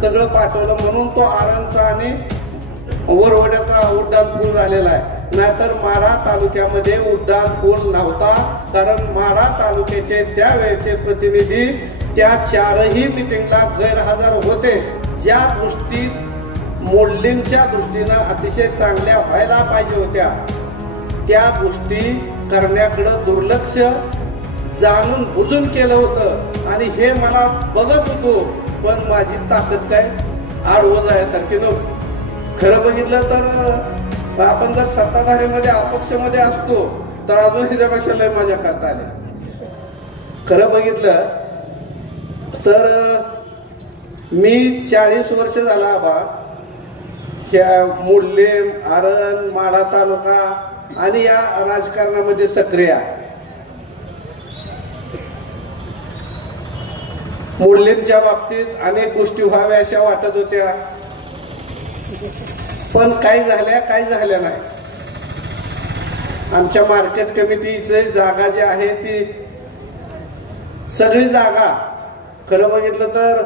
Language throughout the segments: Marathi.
सगळं पाठवलं म्हणून तो आरणचा आणि वरवड्याचा उड्डाण पूल झालेला आहे. नाहीतर माढा तालुक्यामध्ये उड्डाण पूल नव्हता, कारण माढा तालुक्याचे त्यावेळेचे प्रतिनिधी त्या 4ही मीटिंगला गैरहजर होते. ज्या गोष्टी मोडलींच्या दृष्टीनं अतिशय चांगल्या व्हायला पाहिजे होत्या त्या गोष्टी करण्याकडं दुर्लक्ष जाणून बुजून केलं होतं. आणि हे मला बघत होतो, पण माझी ताकद काय आडवं जाण्यासारखी नव्हती. खरं बघितलं तर आपण जर सत्ताधारीमध्ये अपक्षमध्ये असतो तर अजून ह्याच्यापेक्षा लय मजा करता आली. खरं बघितलं तर मी 40 वर्ष झाला बा ह्या मुर्लेम, आरण, माढा तालुका आणि या राजकारणामध्ये सक्रिय आहे. मुर्लेमच्या बाबतीत अनेक गोष्टी व्हाव्या अशा वाटत होत्या, पण काही झाल्या नाही. आमच्या मार्केट कमिटीचे जागा जी आहे ती सगळी जागा खरं बघितलं तर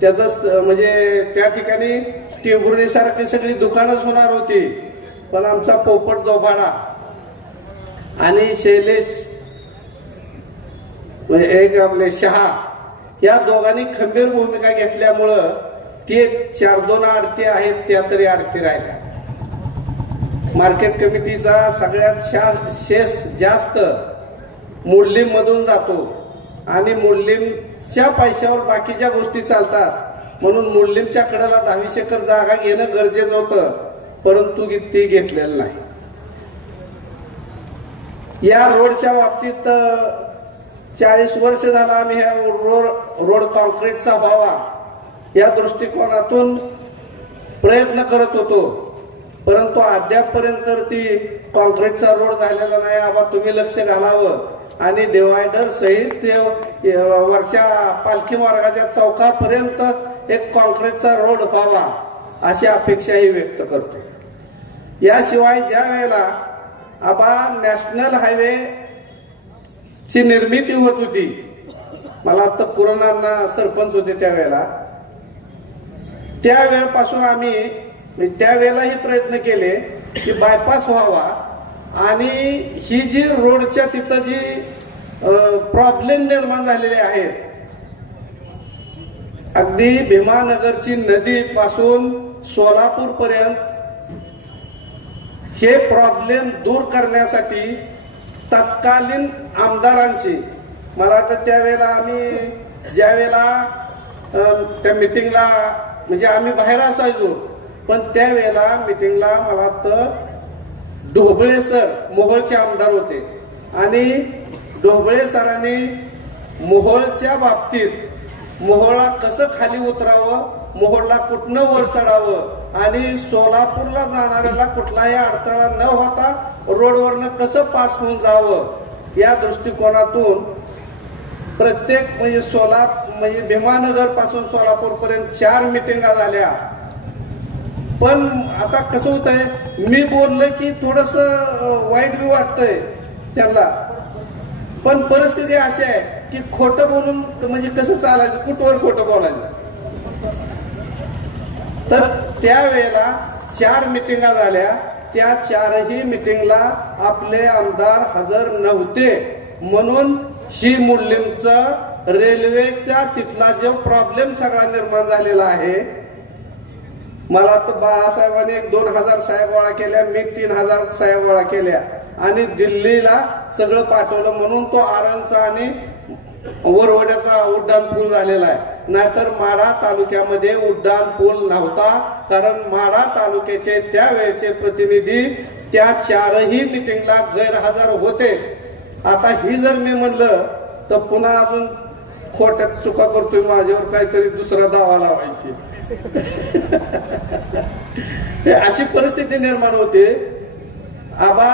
त्याचं म्हणजे त्या ठिकाणी टेंभुर्णीसारखी सगळी दुकानच होणार होती. पण आमचा पोपट दोबाडा आणि शैलेश एक आपले शहा या दोघांनी खंबीर भूमिका घेतल्यामुळं ते 4-2 आडती आहेत त्या तरी आडती राहिल्या. मार्केट कमिटीचा सगळ्यात शेष जास्त मुर्लीम मधून जातो आणि मुर्लीमच्या पैशावर बाकीच्या गोष्टी चालतात. म्हणून मुर्लीमच्या कडेला 10-20 एकर जागा घेणं गरजेचं होतं, परंतु ती घेतलेलं नाही. या रोडच्या बाबतीत 40 वर्ष झाला आम्ही ह्या रोड कॉन्क्रीटचा व्हावा या दृष्टिकोनातून प्रयत्न करत होतो, परंतु अद्यापपर्यंत ती कॉन्क्रीटचा रोड झालेला नाही. आबा तुम्ही लक्ष घालावं आणि डिवायडर सहित वरच्या पालखी मार्गाच्या चौकापर्यंत एक कॉन्क्रीटचा रोड व्हावा अशी अपेक्षाही व्यक्त करतो. याशिवाय ज्या वेळेला आबा नॅशनल हायवे ची निर्मिती होत होती, मला आता कोरोनांना सरपंच होते त्यावेळेला, त्यावेळेपासून आम्ही त्यावेळेलाही प्रयत्न केले की बायपास व्हावा आणि ही जी रोडच्या तिथं जी प्रॉब्लेम निर्माण झालेले आहेत, अगदी भीमानगरची नदी पासून सोलापूर पर्यंत हे प्रॉब्लेम दूर करण्यासाठी तत्कालीन आमदारांची, मला वाटतं त्यावेळेला आम्ही ज्या वेळेला त्या मिटिंगला म्हणजे आम्ही बाहेर असायचो, पण त्यावेळेला मिटिंगला मला वाटतं ढोबळे सर मोहोळचे आमदार होते आणि ढोबळे सरांनी मोहोळच्या बाबतीत मोहोळला कसं खाली उतरावं, मोहोळला कुठनं वर चढावं आणि सोलापूरला जाणाऱ्याला कुठलाही अडथळा न होता रोडवरनं कसं पास होऊन जावं या दृष्टिकोनातून प्रत्येक म्हणजे भीमानगर पासून सोलापूर पर्यंत 4 मिटिंगा झाल्या. पण आता कसं होत आहे, मी बोललं की थोडस वाईट बी वाटतंय त्यांना, पण परिस्थिती अशी आहे की खोटं बोलून म्हणजे कसं चालायचं, कुठवर खोटं बोलायचं. तर त्यावेळेला 4 मिटिंगा झाल्या, त्या 4ही मिटिंगला आपले आमदार हजर नव्हते, म्हणून ही मुर्लीमचं रेल्वेचा तिथला जो प्रॉब्लेम सगळा निर्माण झालेला आहे. मला तर बाळासाहेबांनी 1-2,000 सह्या गोळा केल्या, मी 3,000 सह्या गोळा केल्या आणि दिल्लीला सगळं पाठवलं, म्हणून तो आरणचा आणि वरवड्याचा उड्डाण पूल झालेला आहे. नाहीतर माढा तालुक्यामध्ये उड्डाण पूल नव्हता, कारण माढा तालुक्याचे त्यावेळेचे प्रतिनिधी त्या 4ही मिटिंगला गैरहजर होते. आता ही जर मी म्हणलं तर पुन्हा अजून खोट्यात चुका करतोय, माझ्यावर काहीतरी दुसरा दावा लावायची अशी परिस्थिती निर्माण होते. आबा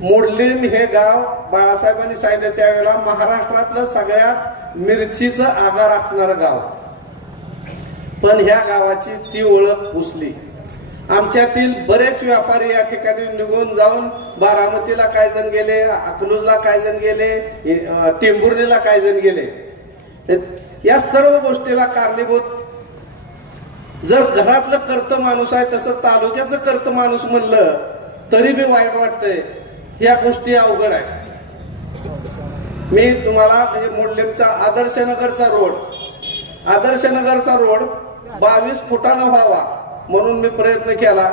मुर्लीम हे गाव बाळासाहेबांनी सांगितलं त्यावेळेला महाराष्ट्रातलं सगळ्यात मिरचीचं आगार असणारं गाव, पण ह्या गावाची ती ओळख पुसली. आमच्यातील बरेच व्यापारी या ठिकाणी निघून जाऊन बारामतीला काही जण गेले, अकलूजला काही जण गेले, टेंभुर्णीला काही जण गेले. या सर्व गोष्टीला कारणीभूत जर घरातलं कर्त माणूस आहे तसं तालुक्याचं कर्त माणूस म्हणलं तरी बी वाईट वाटतंय. ह्या गोष्टी अवघड आहे. मी तुम्हाला म्हणजे मोडलेमचा आदर्शनगरचा रोड 22 फुटानं व्हावा म्हणून मी प्रयत्न केला.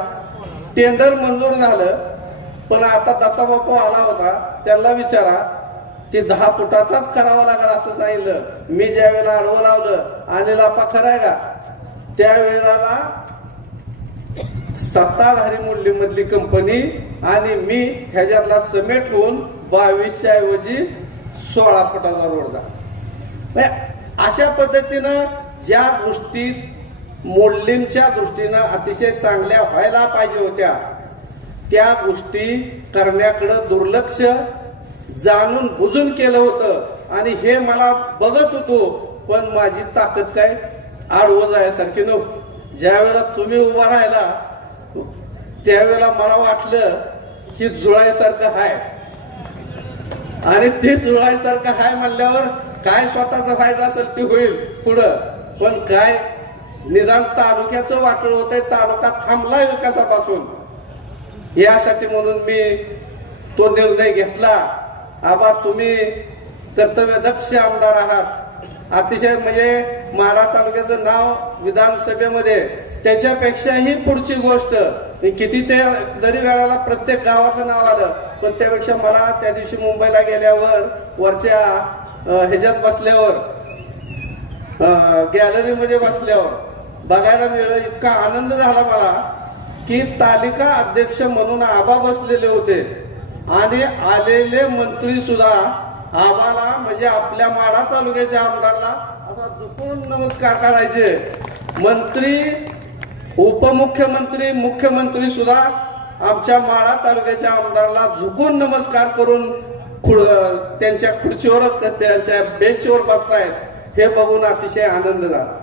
टेंडर मंजूर झालं, पण आता दत्ताबापू आला होता, त्यांना विचारा, ते 10 फुटाचाच करावा लागेल असं सांगितलं. मी ज्या वेळेला आडवं लावलं आणि लापा खराय का, त्यावेळेला सत्ताधारी मूल्य मधली कंपनी आणि मी ह्याच्यातला समेट होऊन 22च्या ऐवजी 16 फुटाचा रोड झाला. अशा पद्धतीनं ज्या गोष्टी मोडलींच्या दृष्टीनं अतिशय चांगल्या व्हायला पाहिजे होत्या त्या गोष्टी करण्याकडे दुर्लक्ष जाणून बुजून केलं होतं. आणि हे मला बघत होतो, पण माझी ताकद काय आडवं जायसारखी नव्हती. ज्या वेळेला तुम्ही उभा राहिला त्यावेळेला मला वाटलं की जुळायसारखं आहे, आणि ते जुळायसारखं आहे म्हणल्यावर काय स्वतःचा फायदा असेल ते होईल पुढं, पण काय निदान तालुक्याचं वाटोळ होतंय, तालुका थांबलाय विकासापासून. यासाठी म्हणून मी तो निर्णय घेतला. आबा तुम्ही कर्तव्यदक्ष आमदार आहात. अतिशय म्हणजे माढा तालुक्याचं नाव विधानसभेमध्ये त्याच्यापेक्षाही पुढची गोष्ट, किती ते जरी वेळाला प्रत्येक गावाचं नाव आलं, पण त्यापेक्षा मला त्या दिवशी मुंबईला गेल्यावर वरच्या ह्याच्यात बसल्यावर गॅलरीमध्ये बसल्यावर बघायला मिळालं, इतका आनंद झाला मला की तालिका अध्यक्ष म्हणून आबा बसलेले होते आणि आलेले मंत्री सुद्धा आबाला म्हणजे आपल्या माढा तालुक्याच्या आमदारला असा झुकून नमस्कार करायचे. मंत्री, उपमुख्यमंत्री, मुख्यमंत्री सुद्धा आमच्या माढा तालुक्याच्या आमदारला झुकून नमस्कार करून त्यांच्या खुर्चीवर त्यांच्या बेंचवर बसतायत. हे बघून अतिशय आनंद झाला.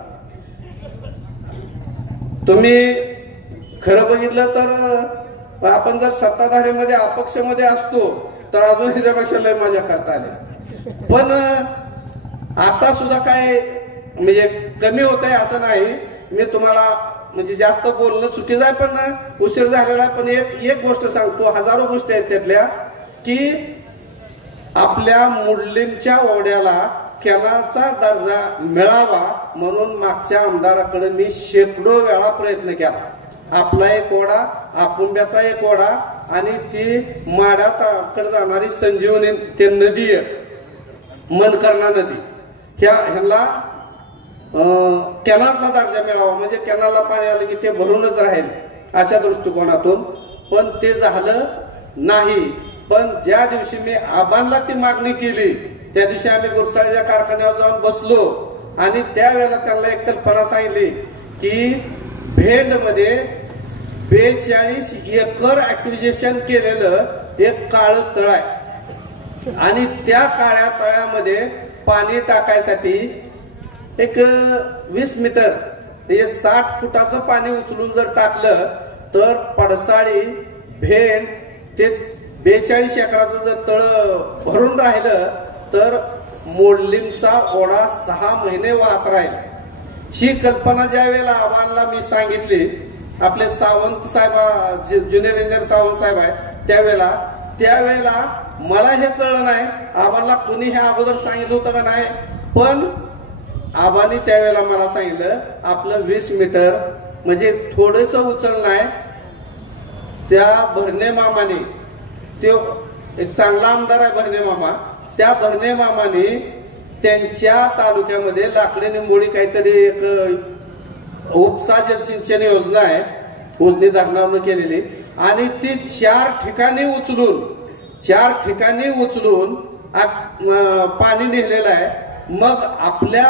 तुम्ही खरं बघितलं तर आपण जर सत्ताधारीमध्ये अपक्षमध्ये असतो तर अजून ह्याच्यापेक्षा लय मजा करता आली. पण आता सुद्धा काय म्हणजे कमी होत आहे असं नाही. मी तुम्हाला म्हणजे जास्त बोलणं चुकीचं आहे, पण उशीर झालेला आहे. पण एक गोष्ट सांगतो, हजारो गोष्टी आहेत त्यातल्या, की आपल्या मुडलीमच्या ओढ्याला कॅनलचा दर्जा मिळावा म्हणून मागच्या आमदाराकडे मी शेकडो वेळा प्रयत्न केला. आपला एक ओढा, आकुंब्याचा एक ओढा आणि ती माढ्याकडे जाणारी संजीवनी ते नदी मनकर्णा नदी, ह्याला कॅनलचा दर्जा मिळावा म्हणजे कॅनलला पाणी आलं की ते भरूनच राहील अशा दृष्टिकोनातून. पण ते झालं नाही. पण ज्या दिवशी मी आबांना ती मागणी केली त्या दिवशी आम्ही गुरसाळीच्या कारखान्यावर जाऊन बसलो आणि त्यावेळेला त्यांना एक कल्पना सांगितली की भेंडमध्ये 42 एकर ऍक्विजिशन केलेलं एक काळं तळ आहे आणि त्या काळ्या तळ्यामध्ये पाणी टाकायसाठी एक 20 मीटर म्हणजे 60 फुटाचं पाणी उचलून जर टाकलं तर पडसाळी, भेंड ते 42 एकराचं जर तळ भरून राहिलं तर मोडलीमचा ओढा 6 महिने वाहत राहील. ही कल्पना ज्या वेळेला आव्हानला मी सांगितली, आपले सावंत साहेब ज्युनियर इंजिनियर सावंत साहेब आहे त्यावेळेला मला हे कळलं नाही आम्हाला कोणी हे अगोदर सांगितलं होतं का नाही. पण आबांनी त्यावेळेला मला सांगितलं आपलं 20 मीटर म्हणजे थोडस उचल नाही. त्या भरणे मामाने, तो एक चांगला आमदार आहे भरणे मामा, त्या भरणे मामाने त्यांच्या तालुक्यामध्ये लाकडे निंबोळी काहीतरी एक उपसा जलसिंचन योजना आहे उजनी धरणावर केलेली आणि ती 4 ठिकाणी उचलून पाणी नेलेलं आहे. मग आपल्या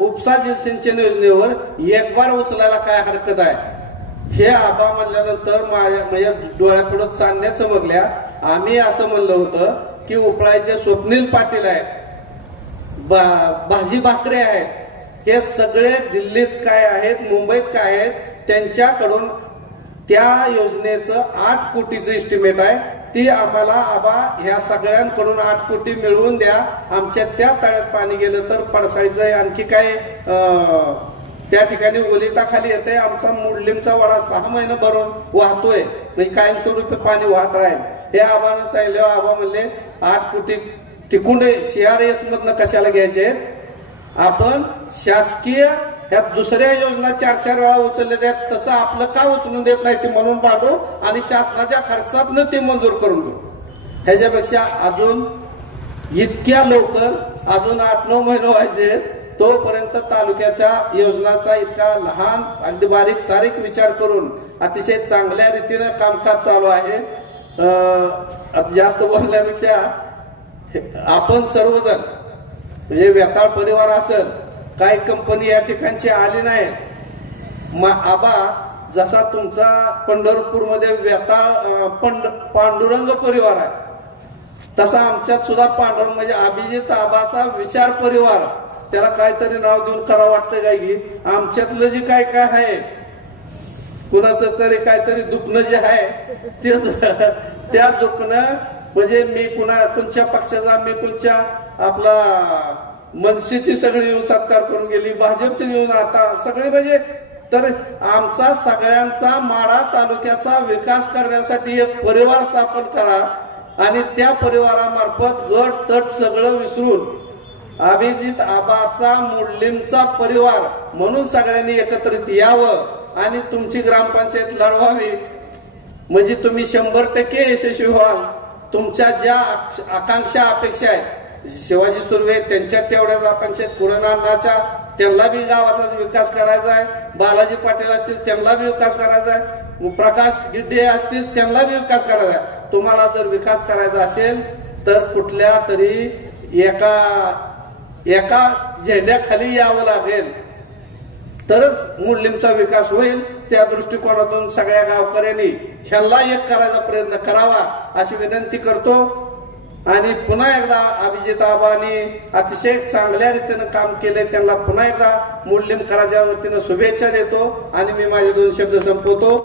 उपसा जलसिंचन योजनेवर एक बार उचलायला काय हरकत आहे. हे आबा म्हणल्यानंतर माझ्या डोळ्यापुढे चांदण्या चमकल्या. आम्ही असं म्हणलं होतं की उपळायचे स्वप्नील पाटील आहेत, भाजी भाकरे आहेत, हे सगळे दिल्लीत काय आहेत, मुंबईत काय आहेत, त्यांच्याकडून त्या योजनेचं 8 कोटीचं एस्टिमेट आहे. ती आम्हाला आबा ह्या सगळ्यांकडून 8 कोटी मिळवून द्या. आमच्या त्या तळ्यात पाणी गेलं तर पडसाळीचं आणखी काय त्या ठिकाणी ओलिताखाली येते. आमचा मुडलिमचा वडा 6 महिने भरून वाहतोय, म्हणजे कायमस्वरूपी पाणी वाहत राहील. हे आबानं सांगितलं. आबा म्हणले 8 कोटी तिकुंडे CRS मधनं कशाला घ्यायचे, आपण शासकीय ह्या दुसऱ्या योजना 4-4 वेळा उचलले आहेत, तसं आपलं का उचलून देत नाही ते म्हणून भांडू आणि शासनाच्या खर्चातनं ते मंजूर करून घेऊ. ह्याच्यापेक्षा अजून इतक्या लवकर अजून 8-9 महिने व्हायचे, तोपर्यंत तालुक्याच्या योजनाचा इतका लहान अगदी बारीक सारीक विचार करून अतिशय चांगल्या रीतीने कामकाज चालू आहे. जास्त बोलण्यापेक्षा आपण सर्वजण म्हणजे वेताळ परिवार असेल, काही कंपनी या ठिकाणची आली नाही. आबा जसा तुमचा पंढरपूरमध्ये वेताळ पांडुरंग परिवार आहे, तसा आमच्यात सुद्धा पांडुरंग म्हणजे अभिजित आबाचा विचार परिवार, त्याला काहीतरी नाव देऊन करावं वाटतं काय की आमच्यातलं जे काय काय आहे, कुणाचं तरी काहीतरी दुखणं जे आहे त्या दुखणं म्हणजे मी कोणच्या पक्षाचा, मी कोणच्या आपला मनसेची सगळी येऊन सत्कार करून गेली, भाजपची येऊन आता सगळे म्हणजे, तर आमचा सगळ्यांचा माढा तालुक्याचा विकास करण्यासाठी एक परिवार स्थापन करा आणि त्या परिवारामार्फत गट तट सगळं विसरून अभिजित आबाचा मुडलिमचा परिवार म्हणून सगळ्यांनी एकत्रित यावं आणि तुमची ग्रामपंचायत लढवावी. म्हणजे तुम्ही 100% यशस्वी व्हाल. तुमच्या ज्या आकांक्षा अपेक्षा आहेत, शिवाजी सुर्वे त्यांच्या तेवढ्याच आकांक्षा आहेत, कुरणांच्या त्यांना बी गावाचा विकास करायचा आहे, बालाजी पाटील असतील त्यांना बी विकास करायचा आहे, प्रकाश गिड्डे असतील त्यांना बी विकास करायचा आहे. तुम्हाला जर विकास करायचा असेल तर कुठल्या तरी एका झेंड्याखाली यावं लागेल, तरच मुडलिमचा विकास होईल. त्या दृष्टिकोनातून सगळ्या गावकऱ्यांनी ह्याला एक करायचा प्रयत्न करावा अशी विनंती करतो. आणि पुन्हा एकदा अभिजित आबांनी अतिशय चांगल्या रीतीने काम केले, त्यांना पुन्हा एकदा मुडलिम कराच्या वतीनं शुभेच्छा देतो आणि मी माझे 2 शब्द संपवतो.